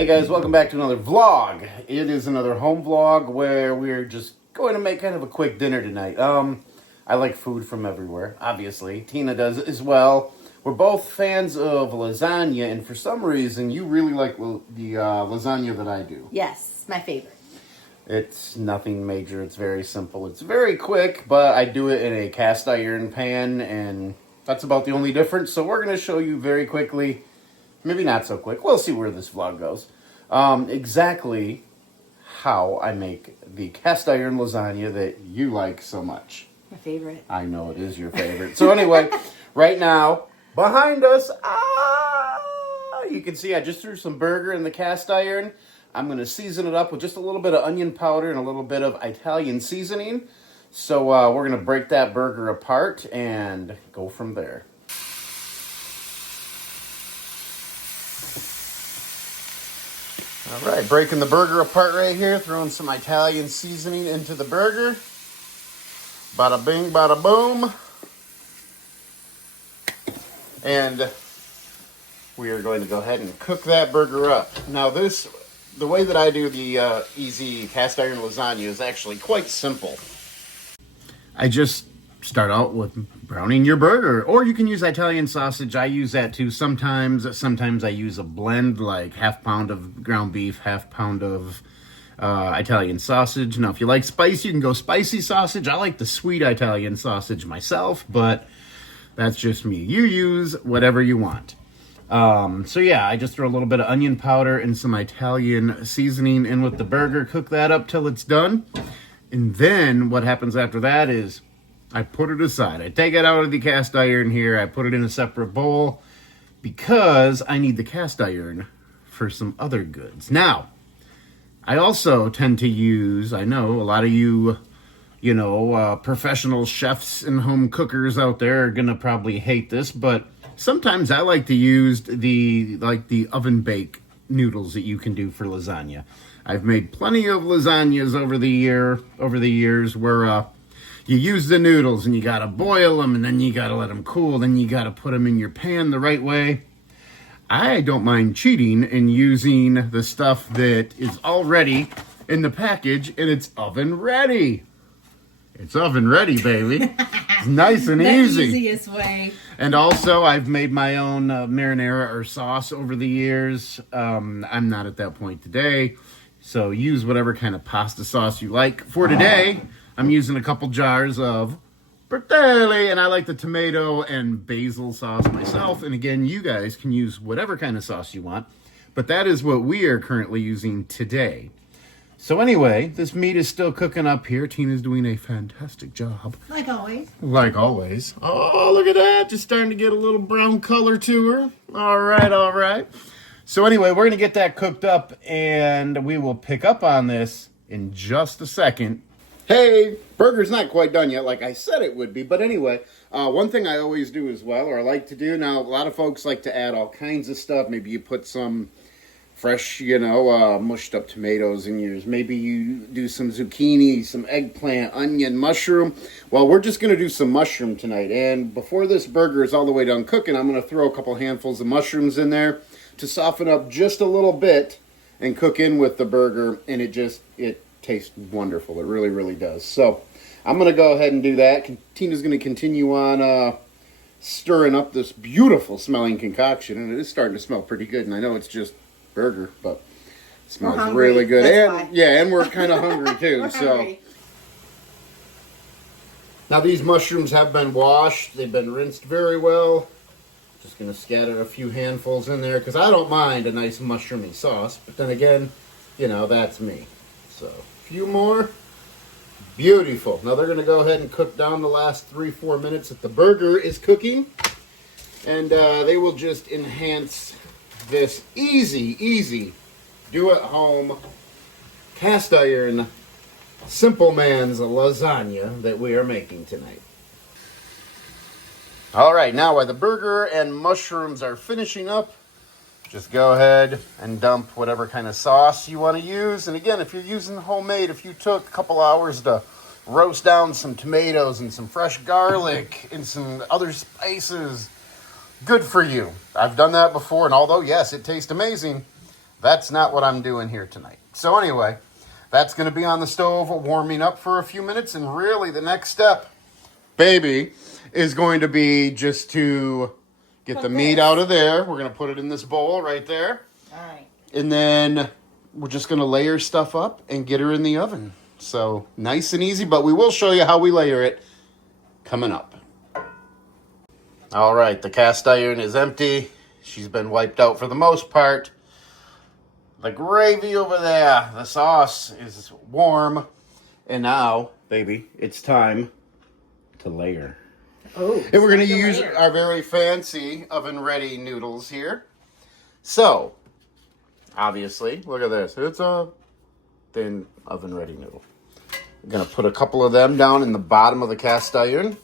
Hey guys, welcome back to another vlog. It is another home vlog where we're just going to make kind of a quick dinner tonight. I like food from everywhere, obviously. Tina does as well. We're both fans of lasagna, and for some reason, you really like the lasagna that I do. Yes, my favorite. It's nothing major. It's very simple. It's very quick, but I do it in a cast iron pan, and that's about the only difference. So we're going to show you very quickly, maybe not so quick, we'll see where this vlog goes, exactly how I make the cast iron lasagna that you like so much. My favorite. I know it is your favorite. So anyway, right now, behind us, you can see I just threw some burger in the cast iron. I'm going to season it up with just a little bit of onion powder and a little bit of Italian seasoning. So we're going to break that burger apart and go from there. All right, breaking the burger apart right here, throwing some Italian seasoning into the burger. Bada bing, bada boom. And we are going to go ahead and cook that burger up. Now the way that I do the easy cast iron lasagna is actually quite simple. I just start out with browning your burger, or you can use Italian sausage. I use that too sometimes. Sometimes I use a blend, like half pound of ground beef, half pound of Italian sausage. Now, if you like spicy, you can go spicy sausage. I like the sweet Italian sausage myself, but that's just me. You use whatever you want. So yeah, I just throw a little bit of onion powder and some Italian seasoning in with the burger, cook that up till it's done. And then what happens after that is I put it aside. I take it out of the cast iron here. I put it in a separate bowl because I need the cast iron for some other goods. Now, I also tend to use, I know a lot of you professional chefs and home cookers out there are going to probably hate this, but sometimes I like to use the oven bake noodles that you can do for lasagna. I've made plenty of lasagnas over the years where you use the noodles and you gotta boil them and then you gotta let them cool, then you gotta put them in your pan the right way. I don't mind cheating and using the stuff that is already in the package and it's oven ready. It's oven ready, baby. It's nice and easy. The easiest way. And also, I've made my own marinara or sauce over the years. I'm not at that point today, so use whatever kind of pasta sauce you like. For today, I'm using a couple jars of Bertelli, and I like the tomato and basil sauce myself. And again, you guys can use whatever kind of sauce you want, but that is what we are currently using today. So anyway, this meat is still cooking up here. Tina's doing a fantastic job. Like always. Like always. Oh, look at that. Just starting to get a little brown color to her. All right, all right. So anyway, we're going to get that cooked up, and we will pick up on this in just a second. Hey, burger's not quite done yet like I said it would be. But anyway, one thing I always do as well, or I like to do, now a lot of folks like to add all kinds of stuff. Maybe you put some fresh, mushed up tomatoes in yours. Maybe you do some zucchini, some eggplant, onion, mushroom. Well, we're just going to do some mushroom tonight. And before this burger is all the way done cooking, I'm going to throw a couple handfuls of mushrooms in there to soften up just a little bit and cook in with the burger. And it tastes wonderful. It really, really does. So I'm going to go ahead and do that. Tina's going to continue on stirring up this beautiful smelling concoction. And it is starting to smell pretty good. And I know it's just burger, but it smells really good. And we're kind of hungry too. So now these mushrooms have been washed. They've been rinsed very well. Just going to scatter a few handfuls in there because I don't mind a nice mushroomy sauce. But then again, that's me. So a few more. Beautiful. Now they're going to go ahead and cook down the last 3-4 minutes that the burger is cooking. And they will just enhance this easy do-at-home cast iron simple man's lasagna that we are making tonight. All right, now while the burger and mushrooms are finishing up, just go ahead and dump whatever kind of sauce you want to use. And again, if you're using homemade, if you took a couple hours to roast down some tomatoes and some fresh garlic and some other spices, good for you. I've done that before, and although, yes, it tastes amazing, that's not what I'm doing here tonight. So anyway, that's going to be on the stove warming up for a few minutes. And really the next step, baby, is going to be just to get the meat out of there. We're going to put it in this bowl right there. All right. And then we're just going to layer stuff up and get her in the oven. So nice and easy, but we will show you how we layer it coming up. All right, the cast iron is empty. She's been wiped out for the most part. The gravy over there, the sauce is warm. And now, baby, it's time to layer. Oh, and we're going to use our very fancy oven-ready noodles here. So, obviously, look at this. It's a thin oven-ready noodle. I'm going to put a couple of them down in the bottom of the cast iron.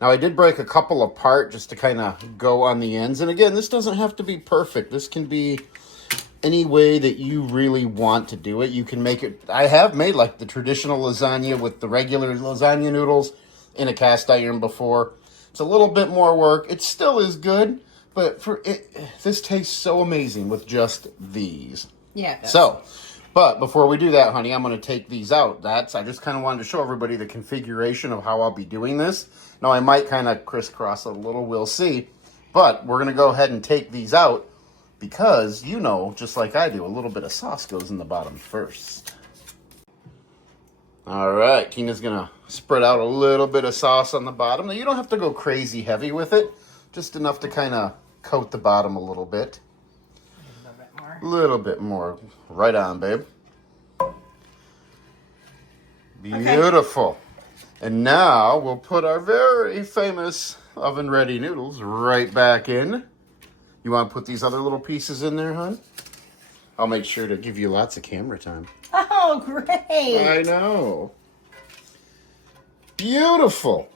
Now, I did break a couple apart just to kind of go on the ends. And again, this doesn't have to be perfect. This can be any way that you really want to do it. You can make it. I have made like the traditional lasagna with the regular lasagna noodles in a cast iron before. It's a little bit more work. It still is good, but this tastes so amazing with just these. Yeah. So, but before we do that, honey, I'm going to take these out. I just kind of wanted to show everybody the configuration of how I'll be doing this. Now, I might kind of crisscross a little. We'll see. But we're going to go ahead and take these out because, you know, just like I do, a little bit of sauce goes in the bottom first. All right, Tina's going to spread out a little bit of sauce on the bottom. Now, you don't have to go crazy heavy with it. Just enough to kind of coat the bottom a little bit. A little bit more. A little bit more. Right on, babe. Beautiful. Okay. And now we'll put our very famous oven-ready noodles right back in. You want to put these other little pieces in there, hon? I'll make sure to give you lots of camera time. Oh, great. I know. Beautiful.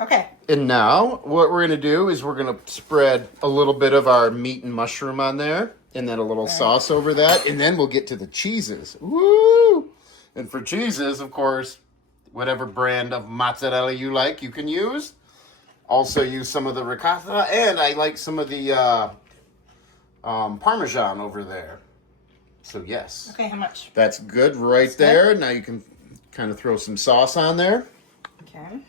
Okay. And now what we're going to do is we're going to spread a little bit of our meat and mushroom on there. And then a little sauce over that. And then we'll get to the cheeses. Woo! And for cheeses, of course, whatever brand of mozzarella you like, you can use. Also use some of the ricotta. And I like some of the Parmesan over there. So, yes. Okay, how much? That's good right there. Now you can kind of throw some sauce on there. Okay.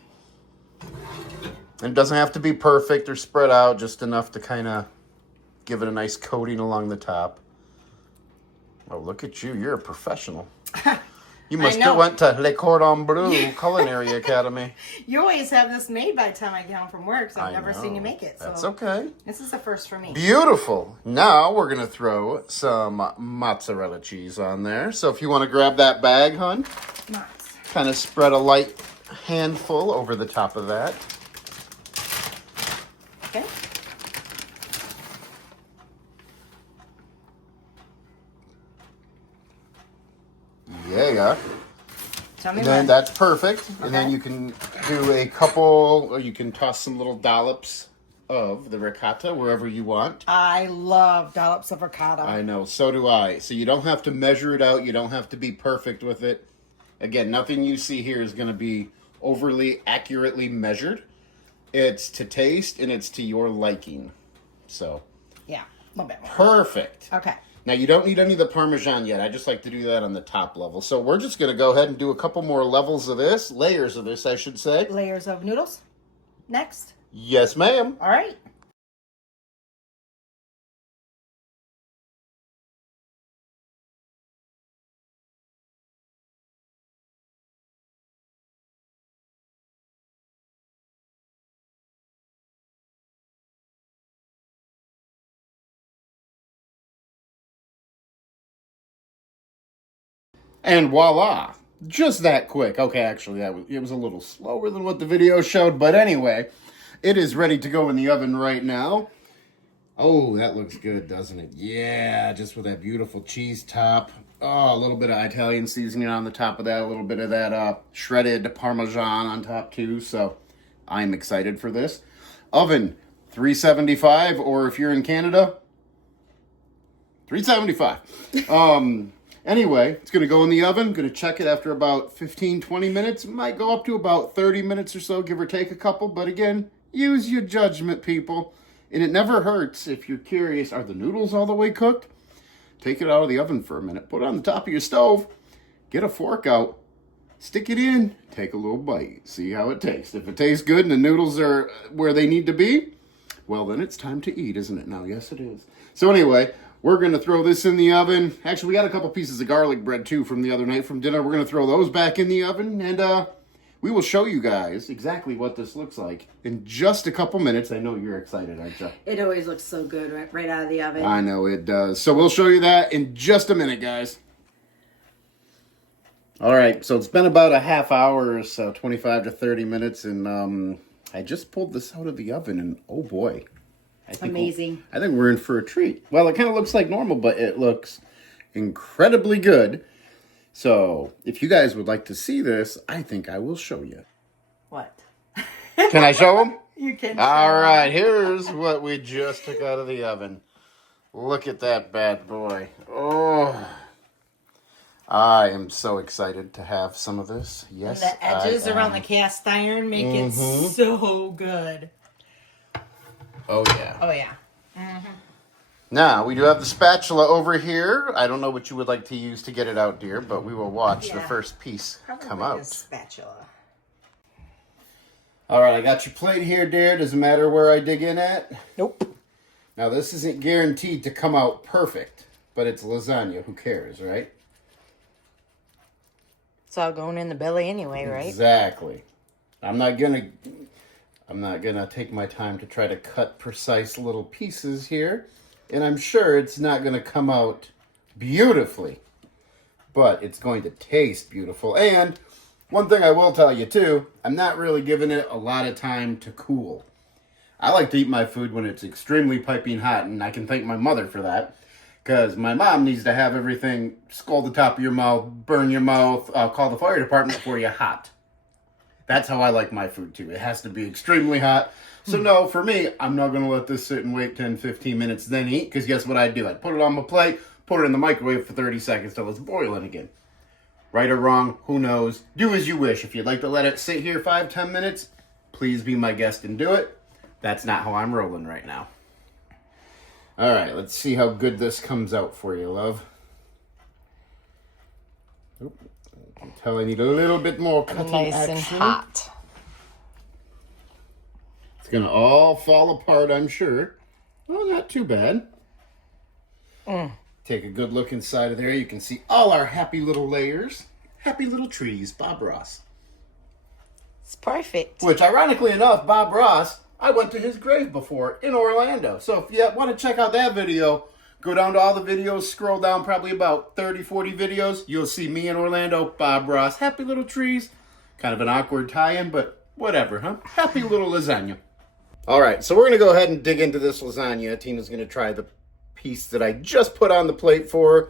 And it doesn't have to be perfect or spread out. Just enough to kind of give it a nice coating along the top. Oh, look at you. You're a professional. You must have went to Le Cordon Bleu Culinary Academy. You always have this made by the time I get home from work, so I've never seen you make it. So that's okay. This is a first for me. Beautiful. Now we're going to throw some mozzarella cheese on there. So if you want to grab that bag, hon, kind of spread a light handful over the top of that. Okay. Yeah. Tell me and then when. that's perfect. Okay. And then you can do a couple, or you can toss some little dollops of the ricotta wherever you want. I love dollops of ricotta. I know, so do I. So you don't have to measure it out. You don't have to be perfect with it. Again, nothing you see here is going to be overly accurately measured. It's to taste and it's to your liking. So. Yeah, a little bit more. Perfect. Okay. Now, you don't need any of the Parmesan yet. I just like to do that on the top level. So we're just going to go ahead and do a couple more levels of this. Layers of this, I should say. Layers of noodles. Next. Yes, ma'am. All right. And voila. Just that quick. Okay, actually, it was a little slower than what the video showed. But anyway, it is ready to go in the oven right now. Oh, that looks good, doesn't it? Yeah, just with that beautiful cheese top. Oh, a little bit of Italian seasoning on the top of that. A little bit of that shredded Parmesan on top, too. So I'm excited for this. Oven, 375. Or if you're in Canada, 375. Anyway, it's going to go in the oven. Going to check it after about 15, 20 minutes. It might go up to about 30 minutes or so, give or take a couple. But again, use your judgment, people. And it never hurts if you're curious, are the noodles all the way cooked? take it out of the oven for a minute, put it on the top of your stove, get a fork out, stick it in, take a little bite, see how it tastes. If it tastes good and the noodles are where they need to be, well, then it's time to eat, isn't it now? Yes, it is. So anyway, we're going to throw this in the oven. Actually, we got a couple pieces of garlic bread, too, from the other night from dinner. We're going to throw those back in the oven, and we will show you guys exactly what this looks like in just a couple minutes. I know you're excited, aren't you? It always looks so good right out of the oven. I know it does. So we'll show you that in just a minute, guys. All right, so it's been about a half hour or so, 25 to 30 minutes, and I just pulled this out of the oven, and oh boy. Amazing. I think we're in for a treat. Well, it kind of looks like normal, but it looks incredibly good. So, if you guys would like to see this, I think I will show you. What? Can I show them? You can. All right, here's what we just took out of the oven. Look at that bad boy. Oh, I am so excited to have some of this. Yes, and the edges around the cast iron make it so good. Oh, yeah. Oh, yeah. Now, we do have the spatula over here. I don't know what you would like to use to get it out, dear, but we will watch the first piece come out. A spatula. All right, I got your plate here, dear. Does it matter where I dig in at? Nope. Now, this isn't guaranteed to come out perfect, but it's lasagna. Who cares, right? It's all going in the belly anyway, right? Exactly. I'm not gonna take my time to try to cut precise little pieces here, and I'm sure it's not gonna come out beautifully, but it's going to taste beautiful. And one thing I will tell you too, I'm not really giving it a lot of time to cool. I like to eat my food when it's extremely piping hot, and I can thank my mother for that. Because my mom needs to have everything scald the top of your mouth, burn your mouth, call the fire department for you hot. That's how I like my food too. It has to be extremely hot. So no, for me, I'm not going to let this sit and wait 10, 15 minutes, then eat. Because guess what I'd do? I'd put it on my plate, put it in the microwave for 30 seconds till it's boiling again. Right or wrong, who knows? Do as you wish. If you'd like to let it sit here 5, 10 minutes, please be my guest and do it. That's not how I'm rolling right now. All right, let's see how good this comes out for you, love. Oop, I can tell I need a little bit more cutting nice action. And hot. It's going to all fall apart, I'm sure. Well, not too bad. Take a good look inside of there. You can see all our happy little layers. Happy little trees, Bob Ross. It's perfect. Which, ironically enough, Bob Ross, I went to his grave before in Orlando. So if you want to check out that video, go down to all the videos, scroll down probably about 30, 40 videos. You'll see me in Orlando, Bob Ross, happy little trees. Kind of an awkward tie-in, but whatever, huh? Happy little lasagna. All right, so we're going to go ahead and dig into this lasagna. Tina's going to try the piece that I just put on the plate for her.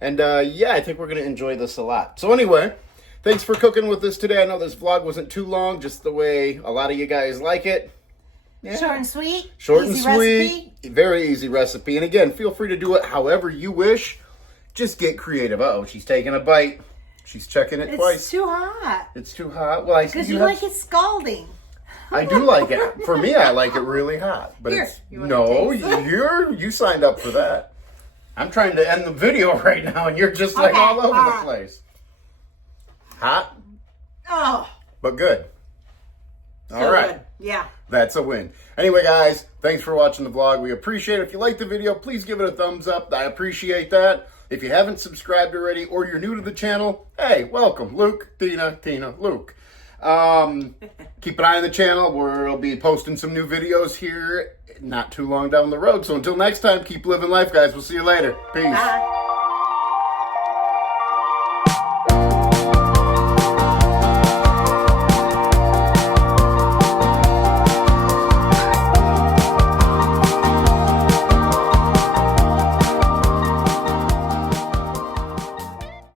And yeah, I think we're going to enjoy this a lot. So anyway, thanks for cooking with us today. I know this vlog wasn't too long, just the way a lot of you guys like it. Yeah. Short and sweet. Short easy and sweet. Recipe. Very easy recipe. And again, feel free to do it however you wish. Just get creative. Uh-oh, she's taking a bite. She's checking it twice. It's too hot. It's too hot. Well, because you like it scalding. I do like it. For me, I like it really hot. But Here, it's you want no, to taste? you signed up for that. I'm trying to end the video right now, and you're just like all over the place. Hot, Oh, but good. so All right. good. Yeah. That's a win. Anyway, guys, thanks for watching the vlog. We appreciate it. If you like the video, please give it a thumbs up. I appreciate that. If you haven't subscribed already or you're new to the channel, hey, welcome. Luke, Tina, Luke. Keep an eye on the channel where I'll be posting some new videos here not too long down the road. So until next time, keep living life, guys. We'll see you later. Peace. Bye.